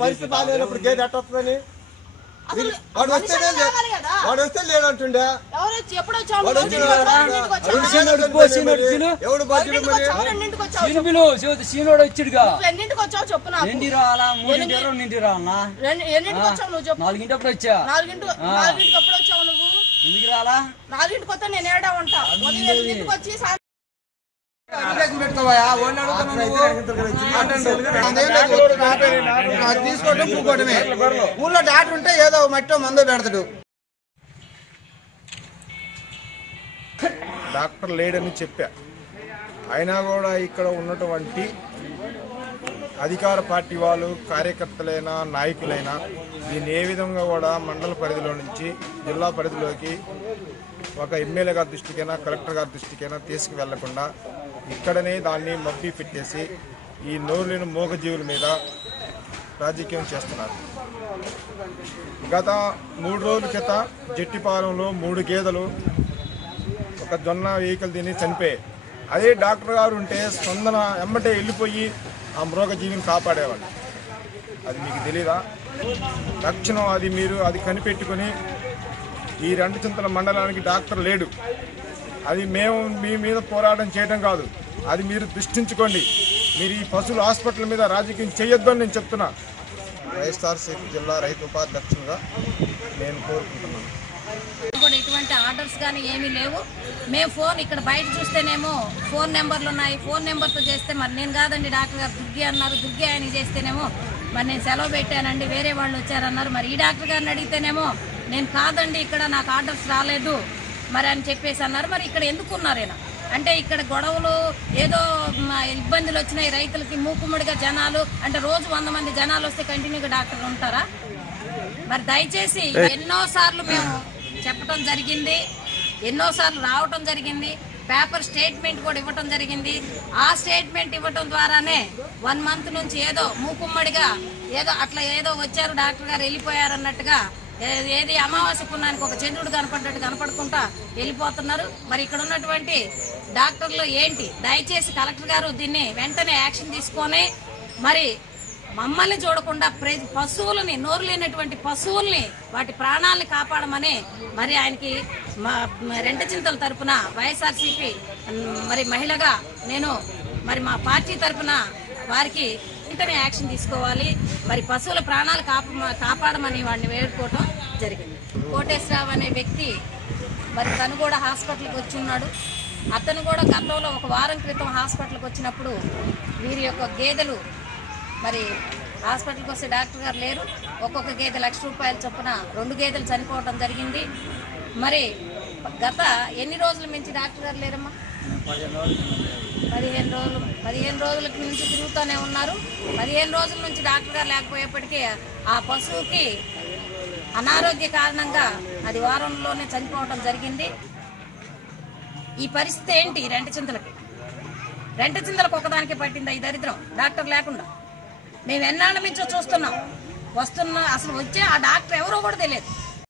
పరిస్థితి బాగాలేనప్పుడు గేదె వాడు. వాడు వస్తే లేడంటుండే? ఎవడు సీనుడు వచ్చిడుగా. నువ్వు ఎన్నింటికి వచ్చావు చెప్పు నాకు ఎన్ని రావాలా మూడింటి రెండింటి రావాలా రెండు- ఎన్నింటికి వచ్చావు నువ్వు చెప్పు? నాలుగింటప్పుడు వచ్చా? నాలుగింటి నాలుగింటికి ఎప్పుడు వచ్చావు నువ్వు? ఎందుకు రాలా నాలుగింటికి వస్తే నేను ఏడా ఉంటా? వచ్చి సాయంత్రం ఊళ్ళో డాక్టర్ ఉంటే ఏదో మట్టో మందో పెడతాడు డాక్టర్ లేడని చెప్పా. అయినా కూడా ఇక్కడ ఉన్నటువంటి అధికార పార్టీ వాళ్ళు కార్యకర్తలైనా నాయకులైనా దీన్ని ఏ విధంగా కూడా మండల పరిధిలో నుంచి జిల్లా పరిధిలోకి ఒక ఎమ్మెల్యే గారి దృష్టికైనా కలెక్టర్ గారి దృష్టికైనా తీసుకువెళ్ళకుండా ఇక్కడనే దాన్ని మబ్బి పెట్టేసి ఈ నోరులేని మూగజీవుల మీద రాజకీయం చేస్తున్నారు. గత మూడు రోజుల క్రితం జట్టిపాలెంలో మూడు గేదెలు ఒక జొన్న వెహికల్ తిని చనిపోయాయి. అదే డాక్టర్ గారు ఉంటే స్పందన ఎమ్మటే వెళ్ళిపోయి ఆ మృగజీవిని కాపాడేవాళ్ళు. అది మీకు తెలీదా? తక్షణం అది మీరు అది కనిపెట్టుకొని ఈ రెండు చింతల మండలానికి డాక్టర్ లేడు. అది మేము మీ మీద పోరాటం చేయడం కాదు. అది మీరు దృష్టించుకోండి. మీరు ఈ పశువుల హాస్పిటల్ మీద రాజకీయం చేయొద్దు అని నేను చెప్తున్నా. వైఎస్ఆర్సీపీ జిల్లా రైతు ఉపాధ్యక్షులుగా నేను కోరుకుంటున్నాను. కూడా ఎటువంటి ఆర్డర్స్ కానీ ఏమీ లేవు. మేము ఫోన్ ఇక్కడ బయట చూస్తేనేమో ఫోన్ నెంబర్లు ఉన్నాయి. ఫోన్ నెంబర్తో చేస్తే మరి నేను కాదండి డాక్టర్ గారు దుర్గి అన్నారు. దుర్గి ఆయన చేస్తేనేమో మరి నేను సెలవు పెట్టానండి. వేరే వాళ్ళు వచ్చారన్నారు. మరి ఈ డాక్టర్ గారిని అడిగితేనేమో నేను కాదండి ఇక్కడ నాకు ఆర్డర్స్ రాలేదు. మరి అని చెప్పేసి అన్నారు. మరి ఇక్కడ ఎందుకు ఉన్నారేనా? అంటే ఇక్కడ గొడవలు ఏదో ఇబ్బందులు వచ్చినాయి రైతులకి మూకుమ్మడిగా జనాలు అంటే రోజు వంద మంది జనాలు వస్తే కంటిన్యూగా డాక్టర్లు ఉంటారా? మరి దయచేసి ఎన్నో సార్లు మేము చెప్పడం జరిగింది ఎన్నో సార్లు రావటం జరిగింది పేపర్ స్టేట్మెంట్ కూడా ఇవ్వటం జరిగింది. ఆ స్టేట్మెంట్ ఇవ్వటం ద్వారానే వన్ మంత్ నుంచి ఏదో మూకుమ్మడిగా ఏదో అట్లా ఏదో వచ్చారు డాక్టర్ గారు వెళ్ళిపోయారు అన్నట్టుగా ఏది అమావాస్య పుణ్యానికి ఒక చంద్రుడు కనపడ్డట్టు కనపడకుండా వెళ్ళిపోతున్నారు. మరి ఇక్కడ ఉన్నటువంటి డాక్టర్లు ఏంటి? దయచేసి కలెక్టర్ గారు దీన్ని వెంటనే యాక్షన్ తీసుకొని మరి మమ్మల్ని చూడకుండా ప్ర- పశువులని నోరు లేనటువంటి పశువుల్ని వాటి ప్రాణాలని కాపాడమని మరి ఆయనకి మా రెంట చింతల తరపున వైఎస్ఆర్సీపీ మరి మహిళగా నేను మరి మా పార్టీ తరపున వారికి వెంటనే యాక్షన్ తీసుకోవాలి. మరి పశువుల ప్రాణాలు కాప కాపాడమని వాడిని వేడుకోవటం జరిగింది. కోటేశ్వరరావు అనే వ్యక్తి మరి తను కూడా హాస్పిటల్కి వచ్చి ఉన్నాడు. అతను కూడా గతంలో ఒక వారం క్రితం హాస్పిటల్కి వచ్చినప్పుడు వీరి యొక్క గేదెలు మరి హాస్పిటల్కి వస్తే డాక్టర్ గారు లేరు. ఒక్కొక్క గేదె లక్ష రూపాయల చొప్పున రెండు గేదెలు చనిపోవడం జరిగింది. మరి గత ఎన్ని రోజుల మించి డాక్టర్ గారు లేరమ్మా? పదిహేను రోజులు పదిహేను రోజుల నుంచి తిరుగుతూనే ఉన్నారు. పదిహేను రోజుల నుంచి డాక్టర్ గారు లేకపోయేప్పటికీ ఆ పశువుకి అనారోగ్య కారణంగా అది వారంలోనే చనిపోవడం జరిగింది. ఈ పరిస్థితి ఏంటి? రెంట చింతలకి. రెంట చింతలకు ఒకదానికి పట్టిందా ఈ దరిద్రం? డాక్టర్ లేకుండా. మేము ఎన్నాళ్ళ నుంచో చూస్తున్నాం. వస్తున్న అసలు వచ్చే ఆ డాక్టర్ ఎవరో కూడా తెలియదు.